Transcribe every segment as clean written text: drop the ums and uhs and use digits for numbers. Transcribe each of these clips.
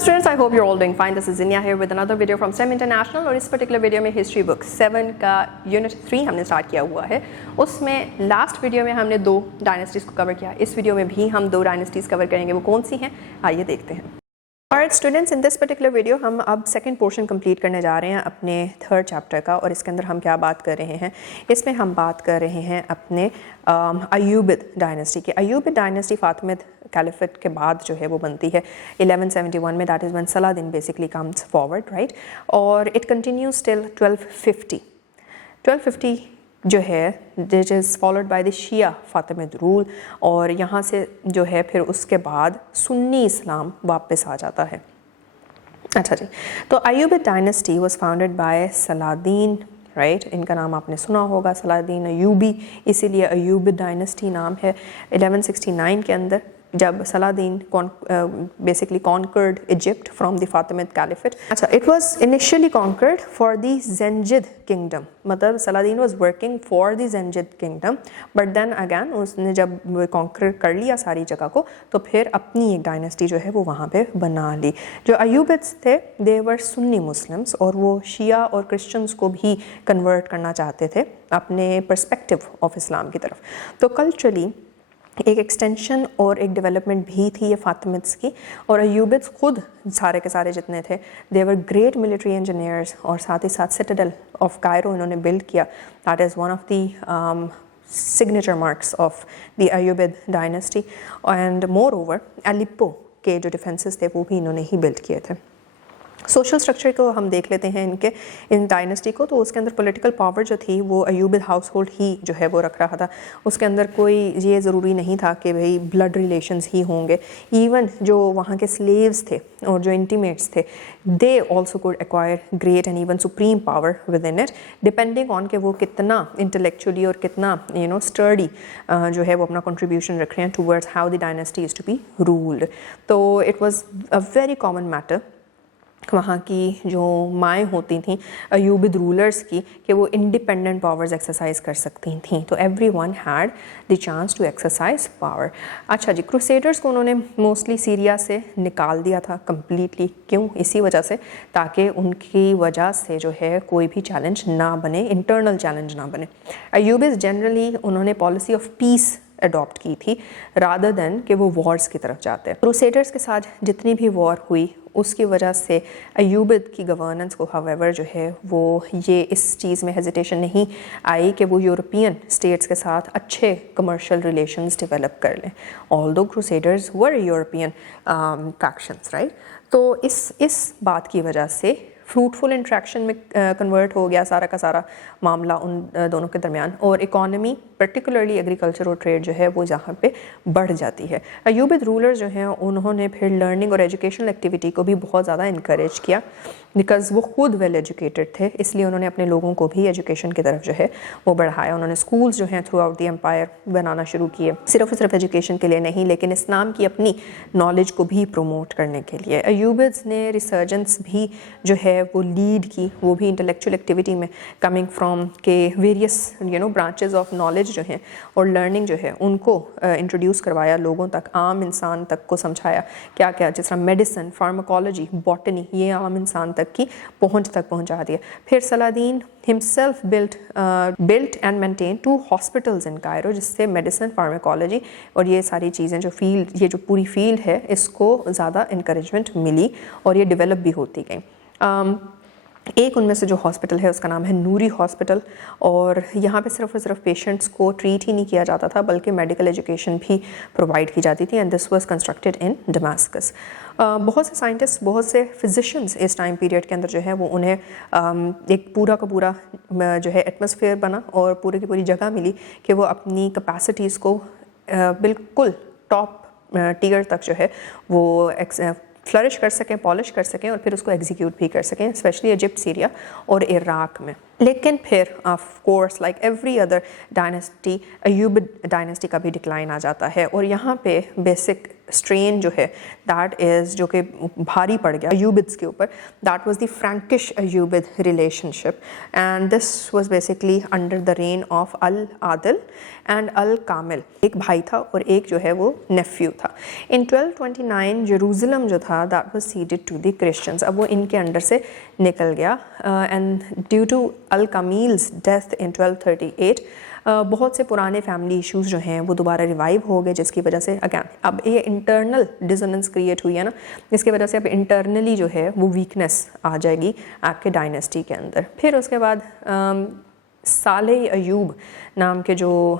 Hello students, I hope you're all doing fine. This is Zinia here with another video from STEM International और इस particular video में history book 7 का unit 3 हमने start किया हुआ है. उसमें लास्ट वीडियो में हमने 2 डायनेस्टीज़ को कवर किया. इस वीडियो में भी हम 2 डायनेस्टीज़ कवर करेंगे. वो कौन सी हैं आइए देखते हैं. Alright students, in this particular video हम अब सेकंड पोर्शन कंप्लीट करने जा रहे हैं अपने थर्ड चैप्टर का. और इसके अंदर हम क्या बात कर रहे हैं, इसमें हम बात कर रहे हैं अपने अयूबिद डायनेस्टी के. अयूबिद डायनेस्टी फातिमिद कैलिफेट के बाद जो है वो बनती है 1171 में. That is when Saladin basically comes forward, right. और इट कंटिन्यूज टिल 1250 जो है this is followed by the Shia Fatimid rule. और यहाँ से जो है फिर उसके बाद सुन्नी इस्लाम वापस आ जाता है. अच्छा जी, तो Ayyubid dynasty was founded by Saladin, right. इनका नाम आपने सुना होगा, सलादीन अयूबी, इसीलिए अयूबिद डायनेस्टी नाम है. 1169 के अंदर जब Saladin basically conquered Egypt from the Fatimid caliphate. अच्छा, it was initially conquered for the Zengid kingdom. मतलब Saladin was working for the Zengid kingdom, but then again उसने जब कॉन्कर कर लिया सारी जगह को तो फिर अपनी एक डायनेस्टी जो है वो वहाँ पे बना ली. जो अयूबिड्स थे दे वर सुन्नी मुस्लिम्स और वो शिया और क्रिश्चियंस को भी कन्वर्ट करना चाहते थे अपने पर्सपेक्टिव ऑफ इस्लाम की तरफ. तो कल्चरली एक एक्सटेंशन और एक डेवलपमेंट भी थी ये फातिमिड्स की. और अयूबिड्स खुद सारे के सारे जितने थे they were great military engineers. और साथ ही साथ सिटाडेल ऑफ कायरो इन्होंने बिल्ड किया. That is one of the signature marks of the Ayyubid dynasty. And moreover Aleppo के जो डिफेंसेस थे वो भी इन्होंने ही बिल्ड किए थे. सोशल स्ट्रक्चर को हम देख लेते हैं इनके इन डायनेस्टी को. तो उसके अंदर पॉलिटिकल पावर जो थी वो अयूबिद हाउस होल्ड ही जो है वो रख रहा था. उसके अंदर कोई ये ज़रूरी नहीं था कि भाई ब्लड रिलेशंस ही होंगे. इवन जो वहाँ के स्लेव्स थे और जो इंटीमेट्स थे they also could acquire great and even supreme power with in it, depending on के वो कितना इंटेलेक्चुअली और कितना स्टर्डी जो है वो अपना कंट्रीब्यूशन रख रहे हैं towards how the dynasty is to be ruled. तो it was a very common matter वहाँ की जो माएँ होती थीं अयूबिद रूलर्स की कि वो इंडिपेंडेंट पावर्स एक्सरसाइज कर सकती थीं. तो every one had the chance to exercise power. अच्छा जी, क्रूसेडर्स को उन्होंने मोस्टली सीरिया से निकाल दिया था कम्प्लीटली. क्यों? इसी वजह से ताकि उनकी वजह से जो है कोई भी चैलेंज ना बने, इंटरनल चैलेंज ना बने. अयूबिड्स जनरली उन्होंने पॉलिसी ऑफ पीस अडॉप्ट की थी रादर देन कि वो वॉर्स की तरफ जाते. क्रूसेडर्स के साथ जितनी भी वॉर हुई उसकी वजह से अयूबिद की गवर्नेंस को हावेवर जो है वो ये इस चीज़ में हेजिटेशन नहीं आई कि वो यूरोपियन स्टेट्स के साथ अच्छे कमर्शियल रिलेशंस डेवलप कर लें. ऑल्दो क्रूसेडर्स वर यूरोपियन फैक्शंस, राइट. तो इस बात की वजह से फ्रूटफुल इंट्रैक्शन में कन्वर्ट हो गया सारा का सारा मामला उन दोनों के दरमियान. और इकॉनमी पर्टिकुलरली एग्रीकल्चर और ट्रेड जो है वो जहाँ पे बढ़ जाती है. अयूबिद रूलर्स जो हैं उन्होंने फिर लर्निंग और एजुकेशनल एक्टिविटी को भी बहुत ज़्यादा इनकरेज किया बिकॉज़ वो खुद वेल एजुकेटेड थे. इसलिए उन्होंने अपने लोगों को भी एजुकेशन की तरफ जो है वो बढ़ाया. उन्होंने स्कूल्स जो हैं थ्रू आउट द एम्पायर बनाना शुरू किए, सिर्फ एजुकेशन के लिए नहीं लेकिन इस्लाम की अपनी नॉलेज को भी प्रमोट करने के लिए. अयूबिड्स ने रिसर्जेंस भी जो है वो लीड की, वो भी इंटेलेक्चुअल एक्टिविटी में कमिंग फ्रॉम के वेरियस ब्रांचेस ऑफ नॉलेज जो हैं और लर्निंग जो है उनको इंट्रोड्यूस करवाया लोगों तक, आम इंसान तक को समझाया क्या क्या, जिस तरह मेडिसिन, फार्माकोलॉजी, बॉटनी, ये आम इंसान तक की पहुंच तक पहुंचा दिया. फिर Saladin himself built and maintained 2 hospitals in Cairo जिससे मेडिसिन, फार्माकोलॉजी और ये सारी चीज़ें जो फील्ड, ये जो पूरी फील्ड है इसको ज़्यादा इंकरेजमेंट मिली और ये डेवलप भी होती गई. एक उनमें से जो हॉस्पिटल है उसका नाम है नूरी हॉस्पिटल. और यहाँ पे सिर्फ और सिर्फ पेशेंट्स को ट्रीट ही नहीं किया जाता था बल्कि मेडिकल एजुकेशन भी प्रोवाइड की जाती थी. And this was constructed in Damascus. बहुत से साइंटिस्ट, बहुत से फिजिशियंस इस टाइम पीरियड के अंदर जो है वो उन्हें एक पूरा का पूरा जो है एटमॉस्फेयर बना और पूरी की पूरी जगह मिली कि वो अपनी कैपेसिटीज़ को बिल्कुल टॉप टियर तक जो है वो फ्लरिश कर सकें, पॉलिश कर सकें और फिर उसको एग्जीक्यूट भी कर सकें, स्पेशली इजिप्ट, सीरिया और इराक में. लेकिन फिर of course like every other dynasty Ayyubid dynasty का भी डिक्लाइन आ जाता है. और यहाँ पे बेसिक strain جو ہے that is جو کہ بھاری پڑ گیا ایوبیدس کے اوپر, that was the Frankish Ayyubid relationship, and this was basically under the reign of Al-Adil and Al-Kamil. ایک بھائی تھا اور ایک جو ہے وہ نیفیو تھا. In 1229 جیروزلم جو تھا that was ceded to the Christians. اب وہ ان کے انڈر سے نکل گیا, and due to Al-Kamil's death in 1238 بہت سے پرانے فیملی ایشوز جو ہیں وہ دوبارہ ریوائیو ہو گئے, جس کی وجہ سے اگین اب یہ انٹرنل ڈیزوننس کریٹ ہوئی ہے نا, جس کی وجہ سے اب انٹرنلی جو ہے وہ ویکنس آ جائے گی آپ کے ڈائنیسٹی کے اندر. پھر اس کے بعد صالح ایوب نام کے جو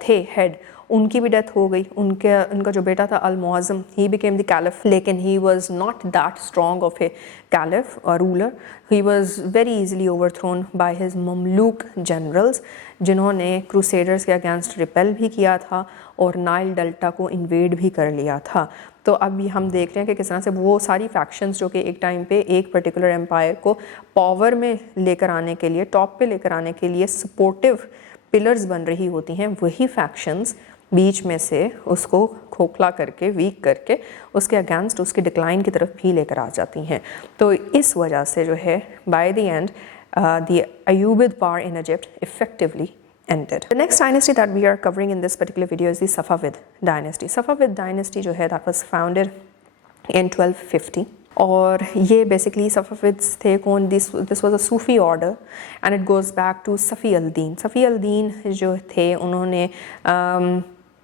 تھے ہیڈ, ان کی بھی ڈیتھ ہو گئی. ان کا جو بیٹا تھا المعظم, ہی بیکیم دی کیلف, لیکن he was not that strong of a caliph اور ruler. He was very easily overthrown by his Mamluk generals, جنہوں نے کروسیڈرز کے اگینسٹ ریپیل بھی کیا تھا اور نائل ڈیلٹا کو انویڈ بھی کر لیا تھا. تو اب یہ ہم دیکھ رہے ہیں کہ کس طرح سے وہ ساری فیکشنز جو کہ ایک ٹائم پہ ایک پرٹیکولر امپائر کو پاور میں لے کر آنے کے لیے, ٹاپ پہ لے کر آنے کے لیے سپورٹیو پلرز بن رہی ہوتی ہیں, وہی فیکشنز بیچ میں سے اس کو کھوکھلا کر کے, ویک کر کے, اس کے اگینسٹ اس کے ڈکلائن کی طرف بھی لے کر آ جاتی ہیں. تو اس وجہ سے جو ہے by the end the Ayyubid power in Egypt effectively ended. The next dynasty that we are covering in this particular video is the Safavid dynasty. Safavid dynasty جو ہے that was founded in 1250. اور یہ basically صفویدس تھے کون, this was a Sufi order and it goes back to Safi الدین. صفی الدین جو تھے انہوں نے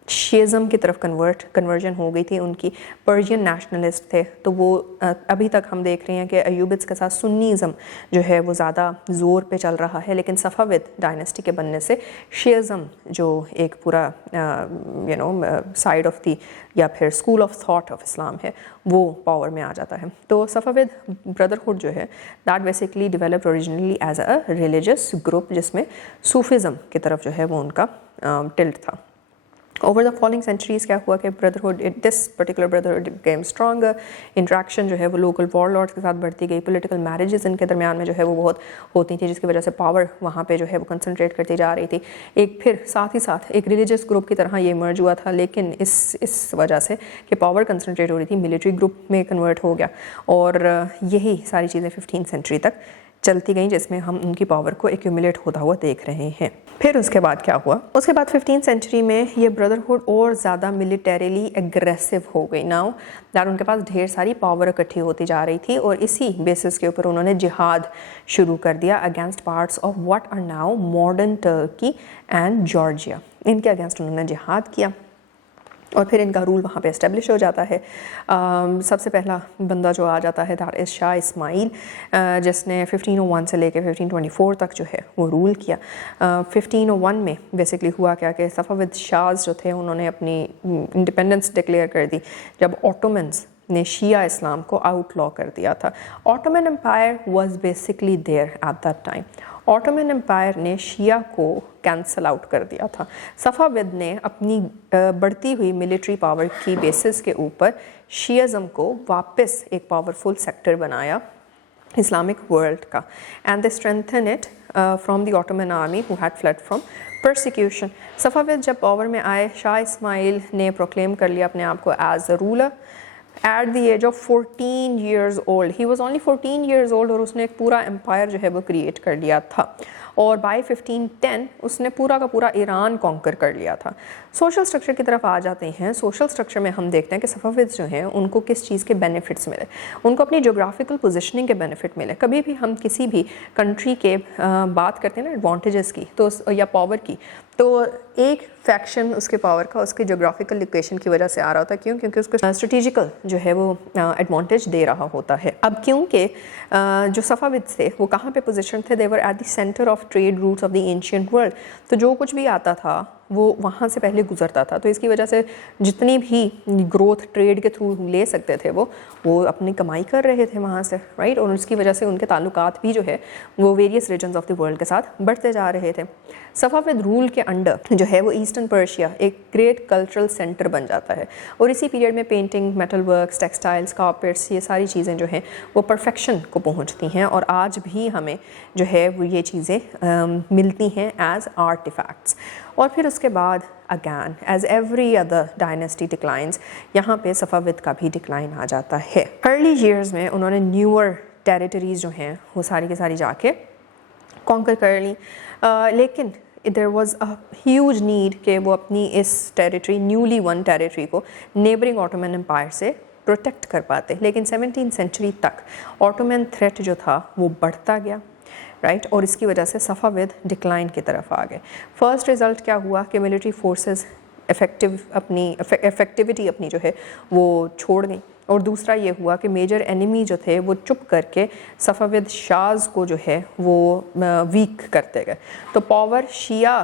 شیزم کی طرف کنورژن ہو گئی تھی, ان کی پرشین نیشنلسٹ تھے. تو وہ ابھی تک ہم دیکھ رہے ہیں کہ ایوبیدس کے ساتھ سنیزم جو ہے وہ زیادہ زور پہ چل رہا ہے, لیکن صفوید ڈائنیسٹی کے بننے سے شیزم جو ایک پورا سائڈ آف دی یا پھر اسکول آف تھاٹ آف اسلام ہے وہ پاور میں آ جاتا ہے. تو صفوید بردرہڈ جو ہے that basically developed originally as a religious group, جس میں صوفیزم کی طرف جو ہے وہ ان کا ٹلٹ تھا. Over the following centuries کیا ہوا کہ this particular brotherhood became stronger, interaction جو ہے وہ local warlords کے ساتھ بڑھتی گئی, political marriages ان کے درمیان میں جو ہے وہ بہت ہوتی تھی, جس کی وجہ سے پاور وہاں پہ جو ہے وہ کنسنٹریٹ کرتی جا رہی تھی. ایک پھر ساتھ ہی ساتھ ایک ریلیجس گروپ کی طرح یہ مرج ہوا تھا, لیکن اس وجہ سے کہ پاور کنسنٹریٹ ہو رہی تھی ملٹری گروپ میں کنورٹ ہو گیا, اور یہی ساری چیزیں 15th century تک چلتی گئیں, جس میں ہم ان کی پاور کو ایکیومولیٹ ہوتا ہوا دیکھ رہے ہیں. پھر اس کے بعد کیا ہوا, اس کے بعد 15th century میں یہ بردرہڈ اور زیادہ ملیٹریلی اگریسو ہو گئی. ناؤ دیٹ ان کے پاس ڈھیر ساری پاور اکٹھی ہوتی جا رہی تھی, اور اسی بیسس کے اوپر انہوں نے جہاد شروع کر دیا against parts of what are now modern Turkey and Georgia. ان کے اگینسٹ انہوں نے جہاد کیا, اور پھر ان کا رول وہاں پہ اسٹیبلش ہو جاتا ہے. سب سے پہلا بندہ جو آ جاتا ہے دیٹ از شاہ اسماعیل, جس نے 1501 سے لے کے 1524 تک جو ہے وہ رول کیا. 1501 میں بیسکلی ہوا کیا کہ صفوید شاہز جو تھے انہوں نے اپنی انڈیپینڈنس ڈکلیئر کر دی جب آٹومنز نے شیعہ اسلام کو آؤٹ لا کر دیا تھا. Ottoman empire was basically there at that time. Ottoman empire نے شیعہ کو کینسل آؤٹ کر دیا تھا. صفوید نے اپنی بڑھتی ہوئی ملٹری پاور کی بیسس کے اوپر شیعزم کو واپس ایک پاورفل سیکٹر بنایا اسلامک ورلڈ کا, and they strengthen it from the Ottoman army who had fled from persecution. Safavid جب پاور میں آئے, شاہ اسماعیل نے پروکلیم کر لیا اپنے آپ کو as a ruler at the age of 14 years old. He was only 14 years old, اور اس نے ایک پورا امپائر جو ہے وہ کریٹ کر لیا تھا, اور بائی 1510 اس نے پورا کا پورا ایران کانکر کر لیا تھا. سوشل سٹرکچر کی طرف آ جاتے ہیں. سوشل سٹرکچر میں ہم دیکھتے ہیں کہ صفویدز جو ہیں ان کو کس چیز کے بینیفٹس ملے, ان کو اپنی جغرافیکل پوزیشننگ کے بینیفٹ ملے. کبھی بھی ہم کسی بھی کنٹری کے بات کرتے ہیں نا ایڈوانٹیجز کی تو یا پاور کی, تو ایک فیکشن اس کے پاور کا اس کے جغرافیکل لوکیشن کی وجہ سے آ رہا ہوتا ہے. کیوں؟ کیونکہ اس کو اسٹریٹیجیکل جو ہے وہ ایڈوانٹیج دے رہا ہوتا ہے. اب کیونکہ جو صفویدز تھے وہ کہاں پہ پوزیشن تھے, they were at the centre of trade routes of the ancient world. تو جو کچھ بھی آتا تھا وہ وہاں سے پہلے گزرتا تھا, تو اس کی وجہ سے جتنی بھی گروتھ ٹریڈ کے تھرو لے سکتے تھے وہ اپنی کمائی کر رہے تھے وہاں سے, رائٹ. اور اس کی وجہ سے ان کے تعلقات بھی جو ہے وہ various regions of the world کے ساتھ بڑھتے جا رہے تھے. صفوید رول کے انڈر جو ہے وہ ایسٹرن پرشیا ایک گریٹ کلچرل سینٹر بن جاتا ہے, اور اسی پیریڈ میں painting, metal works, textiles, carpets, یہ ساری چیزیں جو ہیں وہ پرفیکشن کو پہنچتی ہیں, اور آج بھی ہمیں جو ہے وہ یہ چیزیں ملتی ہیں ایز آرٹیفیکٹس. और फिर उसके बाद again as every other dynasty declines, यहाँ पे सफ़ाविद का भी डिक्लाइन आ जाता है। अर्ली ईयर्स में उन्होंने न्यूअर टेरिटरीज़ जो हैं वो सारी की सारी जाके कॉन्कर कर ली, लेकिन there was a huge need कि वो अपनी इस टेरिटरी, न्यूली वन टेरिटरी को नेबरिंग ऑटोमन एम्पायर से प्रोटेक्ट कर पाते। लेकिन 17th सेंचुरी तक ऑटोमन थ्रेट जो था वो बढ़ता गया, राइट, और इसकी वजह से सफ़ाविद डिक्लाइन की तरफ आ गए। फर्स्ट रिज़ल्ट क्या हुआ कि मिलिट्री फोर्सेस इफ़ेक्टिविटी अपनी जो है वो छोड़ गई, और दूसरा ये हुआ कि मेजर एनिमी जो थे वो चुप करके सफ़ाविद शाज़ को जो है वो वीक करते गए। तो पावर शिया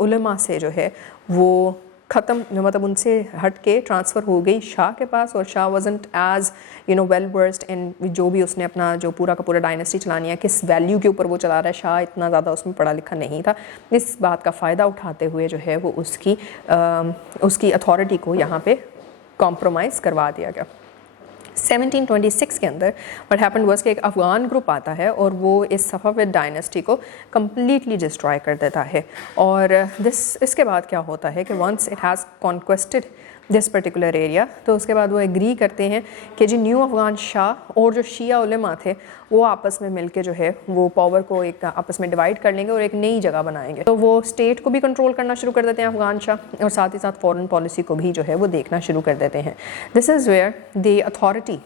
उलमा से जो है वो ख़त्म, मतलब उनसे हट के ट्रांसफ़र हो गई शाह के पास, और शाह wasn't as well versed in जो भी उसने अपना जो पूरा का पूरा डायनेस्टी चलानी है, किस वैल्यू के ऊपर वो चला रहा है, शाह इतना ज़्यादा उसमें पढ़ा लिखा नहीं था। इस बात का फ़ायदा उठाते हुए जो है वो उसकी अथॉरिटी को यहाँ पे कॉम्प्रोमाइज़ करवा दिया गया। 1726 के अंदर व्हाट हैपेंड वाज कि एक अफ़गान ग्रुप आता है और वो इस सफ़ाविद डायनेस्टी को कम्प्लीटली डिस्ट्रॉय कर देता है। और इसके बाद क्या होता है कि once it has conquested this particular area, तो उसके बाद वो एग्री करते हैं कि जो न्यू अफ़गान शाह और जो शिया उलेमा थे वो आपस में मिलके जो है वो पावर को एक आपस में डिवाइड कर लेंगे और एक नई जगह बनाएंगे। तो वो स्टेट को भी कंट्रोल करना शुरू कर देते हैं अफ़गान शाह, और साथ ही साथ फॉरेन पॉलिसी को भी जो है वो देखना शुरू कर देते हैं। This is where the authority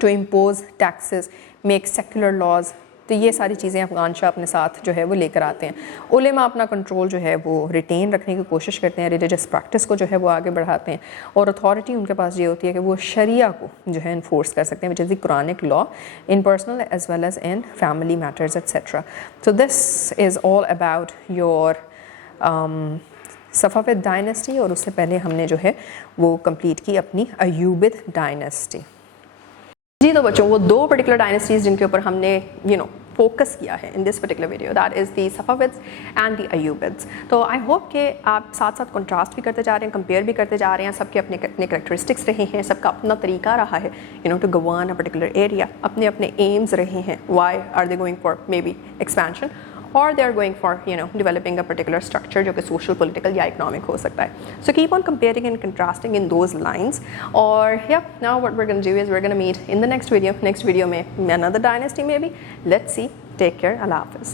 to impose taxes, make secular laws, तो ये सारी चीज़ें अफ़गान शाह अपने साथ जो है वो लेकर आते हैं। उलेमा अपना कंट्रोल जो है वो रिटेन रखने की कोशिश करते हैं, रिलीजियस प्रैक्टिस को जो है वो आगे बढ़ाते हैं, और अथॉरिटी उनके पास ये होती है कि वो शरिया को जो है इन्फोर्स कर सकते हैं, which is the Quranic law in personal as well as in family matters etcetera. So this is all about your Safavid dynasty, और उससे पहले हमने जो है वो कंप्लीट की अपनी अयूबिद डायनेस्टी। जी, तो बच्चों वो दो पर्टिकुलर डायनेस्टीज़ जिनके ऊपर हमने फोकस किया है in this particular video, that is the Safavids and the Ayyubids. तो आई होप कि आप साथ साथ कंट्रास्ट भी करते जा रहे हैं, कंपेयर भी करते जा रहे हैं, सबके अपने अपने करेक्टरिस्टिक्स रहे हैं, सबका अपना तरीका रहा है to govern a particular area, अपने अपने एम्स रहे हैं, why are they going for maybe expansion or they are going for developing a particular structure जो कि social, political या economic हो सकता है. So keep on comparing and contrasting in those lines. Or yeah, now what we're going to do is we're going to meet in the next video. Next video में another dynasty maybe. Let's see. Take care. Allah Hafiz.